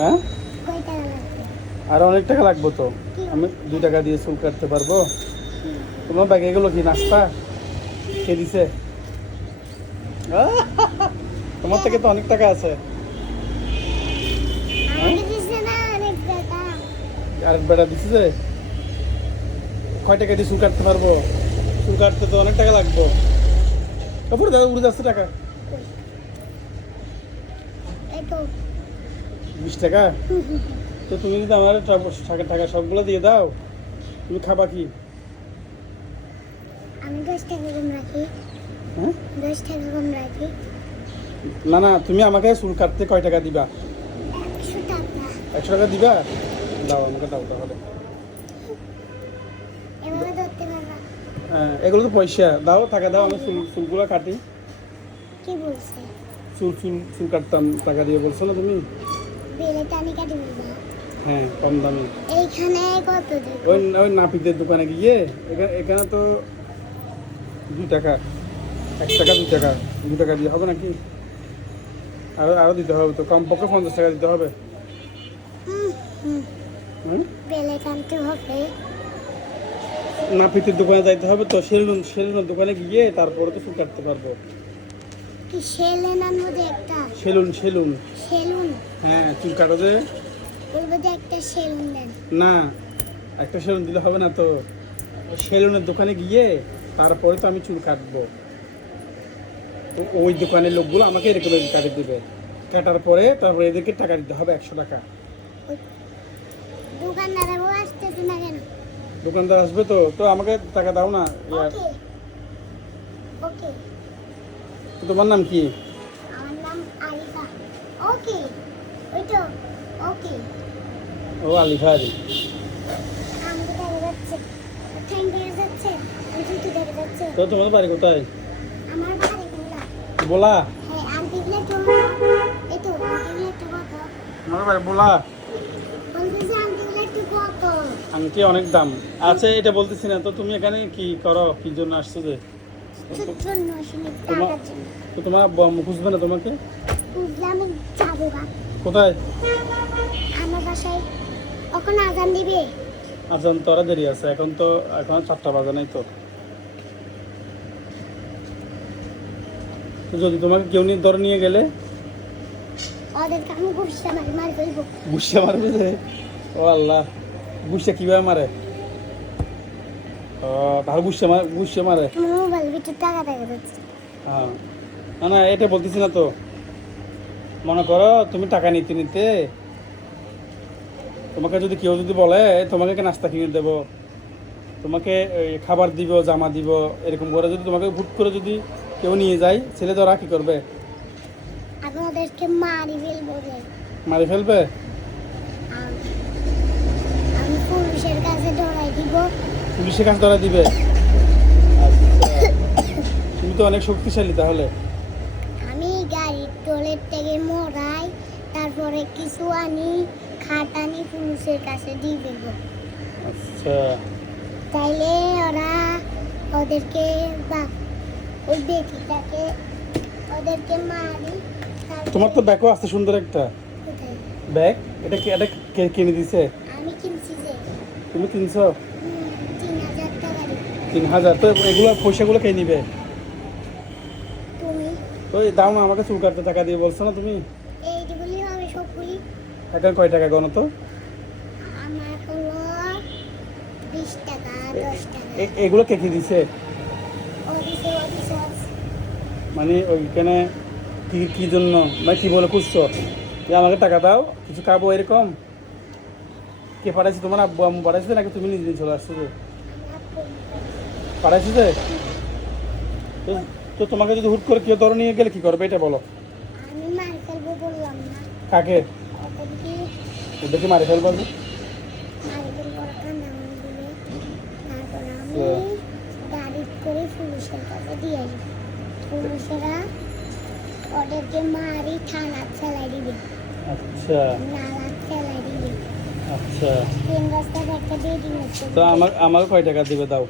হ্যাঁ কয় টাকা লাগবে? আর অনেক টাকা লাগবে তো। আমি 2 টাকা দিয়ে চুল কাটতে পারবো? তোমার ব্যাগে এগুলো কি নাস্তা কে দিছে? তোমার থেকে তো অনেক টাকা আছে। আমাকে দিছে না অনেক টাকা। আর বেটা দিছে যে কয় টাকা দিয়ে চুল কাটতে পারবো? চুল কাটতে তো অনেক টাকা লাগবে। তারপরে দাদা উড়ে যাচ্ছে টাকা। এই তো 20 টাকা। তো তুমি যদি আমার টাকা টাকা সবগুলো দিয়ে দাও, তুমি খাবা কি? আমি 10 টাকা কম রাখি। হ্যাঁ 10 টাকা কম রাখি। না না, তুমি আমাকে চুল কাটতে কয় টাকা দিবা? 100 টাকা। 100 টাকা দিবা? দাও আমাকে, দাও তাহলে। এভাবে ধরতে পারবা? হ্যাঁ, এগুলো তো পয়সা। দাও, টাকা দাও, আমি চুলগুলো কাটি। কি বলছে? চুল কাটতাম টাকা দিয়ে, বলছো না তুমি? বেলে টানি কাটি বলবা? হ্যাঁ, কম দামে। এইখানে কত দেব? ওই নাপিতের দোকানে গিয়ে এখানে তো 2 টাকা, 1 টাকা 2 টাকা, 2 টাকা দিয়ে হবে নাকি? আরো দিতে হবে তো, কমপক্ষে 50 টাকা দিতে হবে। হুম? বেলে টানতে হবে। নাপিতের দোকানে যাইতে হবে তো, সেলুনের দোকানে গিয়ে তারপরে তো চুল কাটতে পারবো। কি সেলেন আনবো যে একটা? সেলুন। সেলুন? হ্যাঁ, চুল কাটো যে। বলবো যে একটা সেলুন দেন। না, একটা সেলুন দিলে হবে না তো, সেলুনের দোকানে গিয়ে তারপরে তো আমি চুল কাটবো। তো ওই দোকানের লোকগুলো আমাকে এরকম কাটে দিবে। কাটার পরে তারপরে এদেরকে টাকা দিতে হবে 100 টাকা। দোকানদার ও আসতেছে না কেন? দোকানদার আসবে তো, তো আমাকে টাকা দাও না ইয়ার। ওকে ওকে। তোমার নাম কি? আমার নাম আরিফা। ওকে ওই তো ওকে। ও আলিফা আলী। আমাকে দেখা যাচ্ছে, থ্যাংক ইউ যাচ্ছে, জুতো দেখা যাচ্ছে। তো তোমাদের বাড়ি কোথায়? আমার বাড়ি বলা। বলা? হ্যাঁ, আন্টি গুলো তো এই তো আন্টি গুলো একটু কত? আমার বাড়ি বলা। বলতেছে আন্টি গুলো একটু কত? আংটি অনেক দাম আছে, এটা বলতেছি না তো। তুমি এখানে কি করো, কি জন্য আসছো যে? জন্য আসলে টাকার জন্য। তো তোমার আব্বু আম্মু খুঁজবে না তোমাকে? বুঝলে আমি যাবো গা। কোথায়? আমার বাসায় কখন আজান দিবে? আজান তো আরো দেরি আছে, এখন 4টা বাজে নাই তো। তো যদি তোমাকে কেউ ধরে নিয়ে গেলে? ওদেরকে আমি গুসা মারি মারি ফেলবো। গুসা মারবে যে? ও আল্লাহ, গুসা কিভাবে মারে? ও, তাহলে গুসা মারে। আমার মোবাইল ভিতরে টাকা দেখা যাচ্ছে। হ্যাঁ, না না, এটা বলতেছি না তো। মনে করো তুমি টাকা নিতে নিতে তোমাকে যদি কেউ যদি বলে তোমাকে কি নাস্তা কিনে দেবো, তোমাকে এই খাবার দিব, জামা দিব, এরকম করে যদি তোমাকে হুট করে যদি কেউ নিয়ে যায়, ছেলে ধরা কি করবে? আমি ওদেরকে মারি ফেলবো যে। মারি ফেলবে? আম- আমি পুলিশের কাছে ধরাই দিব। পুলিশের কাছে ধরা দিবে? আচ্ছা, তুমি তো অনেক শক্তিশালী তাহলে। আমি গাড়ির টোলের থেকে মরাই, তারপরে কিছু আনি, খাট আনি, পুলিশের কাছে দিয়ে দেবো। আচ্ছা, তাইলে ওরা ওদেরকে বা ওই বেটিটাকে ওদেরকে মারি। তারপরে- তোমার তো ব্যাগও আছে সুন্দর একটা কোথায়? ব্যাগ। এটা কে কিনে দিছে? আমি কিনছি যে তুমি কিনছো? 3000 টাকা দিয়ে। 3000? তো এগুলো পয়সাগুলো কে নিবে? তুমি তো এই দাও না আমাকে, চুল কাটতে টাকা দিয়ে বলছো না তুমি? এইগুলি হবে সবগুলি। এখন কয় টাকা গণ তো? আমার হলো 20 টাকা, 10 টাকা। এগুলো কে কি দিছে? ওদিকে ওদিকে মানে ওইখানে কি কি জন্য, মানে কি বলে খুঁজছো যে আমাকে টাকা দাও কিছু খাবো, এরকম? কে পাঠাইছে? তোমার আব্বু আম্মু পাঠাইছে নাকি তুমি নিজে চলে আসছো যে? পাঠাইছে যে? তো তো তোমাকে যদি হুট করে কেউ ধরে নিয়ে গেলে কি করবে, এটা বলো। আমি মার ফেলবো বললাম না? কাকে? ওদেরকে ওদেরকে মারি ফেলবো? মার ফেলবো, ওরা কান্নাকাটি দিবে। তারপর আমি গাড়ি করে পুলিশের কাছে দিয়ে আসবো। পুলিশেরা ওদেরকে মারি থানা ফেলাই দিবে, আচ্ছা নালা ফেলাই দিবে। আচ্ছা। 3 রাস্তার একটা দিয়ে দিবে। তো আমাকে কয় টাকা দিবে দাও?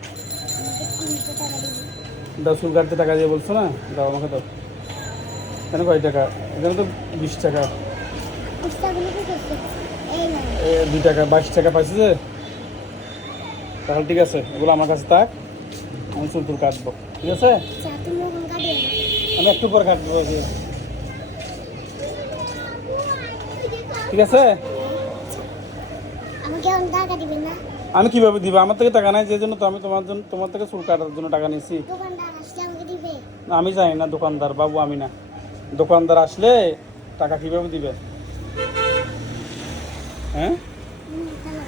আমাকে 300 টাকা দিবে। দাও, চুল কাটতে টাকা দিয়ে বলছো না, দাও আমাকে দাও। এখানে কয় টাকা? এখানে তো 20 টাকা। পয়সাগুলো কি করছে? এই না 2 টাকা 22 টাকা পাইছি যে, তাহলে ঠিক আছে, এগুলো আমার কাছে থাক, আমি চুল টুল কাটবো, ঠিক আছে? চা তুমি ওখান কাটিয়ে আমি একটু পরে কাটবো, ঠিক আছে? আমাকে এখন টাকা দিবেন না? আমি কিভাবে দিব? আমার থেকে টাকা নাই, যে জন্য তো আমি তোমার থেকে চুল কাটার জন্য টাকা নিয়েছি। দোকানদার আসলে আমাকে দিবে? না, আমি জানি না দোকানদার বাবু, আমি না। দোকানদার আসলে টাকা কিভাবে দিবে? হ্যাঁ, হ্যালো,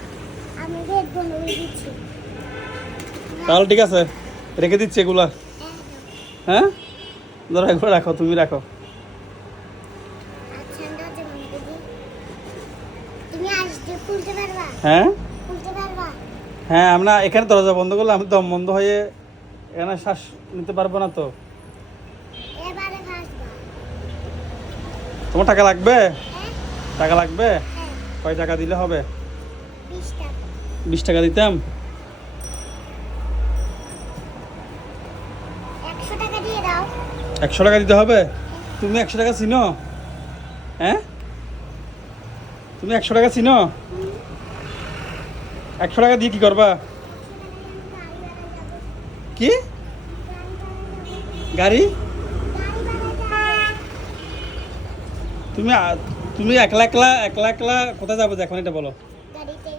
আমি রেড বলে দিচ্ছি। তাহলে ঠিক আছে, রেখে দিচ্ছি এগুলা। হ্যাঁ, হ্যাঁ, ধরো এগুলো রাখো, তুমি রাখো। আচ্ছা না যে মনে করি তুমি আসতে খুলতে পারবা? হ্যাঁ খুলতে পারবা? হ্যাঁ, আমরা এখানে দরজা বন্ধ করলে আমি দম বন্ধ হয়ে এখানে শ্বাস নিতে পারবো না তো। এবারে আসবা? তোমার টাকা লাগবে? হ্যাঁ টাকা লাগবে? হ্যাঁ, কয় টাকা দিলে হবে? 20 টাকা। 20 টাকা দিতাম। 100 টাকা দিয়ে দাও। 100 টাকা দিতে হবে? তুমি 100 টাকা চিনো? হ্যাঁ, তুমি 100 টাকা চিনো? 100 টাকা দিয়ে কি করবা? কি গাড়ি? তুমি তুমি একলা একলা একলা একলা কোথায় যাবে এখন এটা বলো? গাড়িতে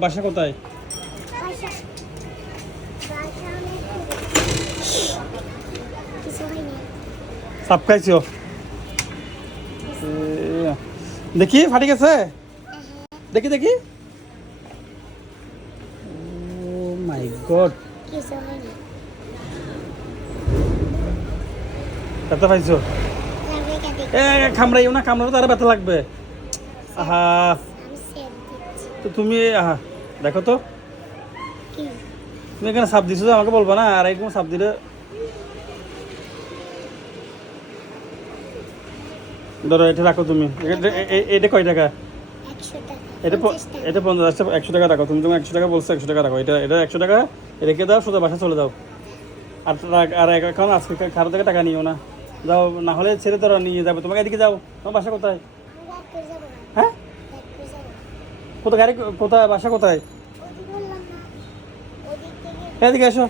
বাসা কোথায়? কিছু হয়নি। সাপ খাইছো? দেখি ফাটি গেছে, দেখি দেখি। ও মাই গড, কিছু হয়নি। ব্যথা পাইছো? যাবে কাটে। খামড়াইও না, কামড়ালে তো আরো ব্যথা লাগবে। আহা, আমি সেভ দিচ্ছি। তো তুমি আহা দেখো তো, কি? তুমি এখানে সাপ দিছো যে আমাকে বলবা না, আর এরকম সাপ দিলে। ধরো এটা রাখো তুমি, এটা কয় টাকা? 100 টাকা। এটা 50 টাকা। এটা 50, 100 টাকা রাখো, তুমি তোমার 100 টাকা বলছো, 100 টাকা রাখো, এটা এটা 100 টাকা রেখে দাও, সোজা বাসা চলে যাও। আর এখন আজকে কারো থেকে টাকা নিও না, যাও, না হলে ছেড়ে ধরো নিয়ে যাবে তোমাকে। এদিকে যাও, তোমার বাসা কোথায়? আমি ব্যাক করে যাবো না। হ্যাঁ, ব্যাক করে যাবো না। কোথায় গাড়ি, কোথায় বাসা কোথায়? ওদিক বললাম না। ওদিক থেকে এদিকে এসো।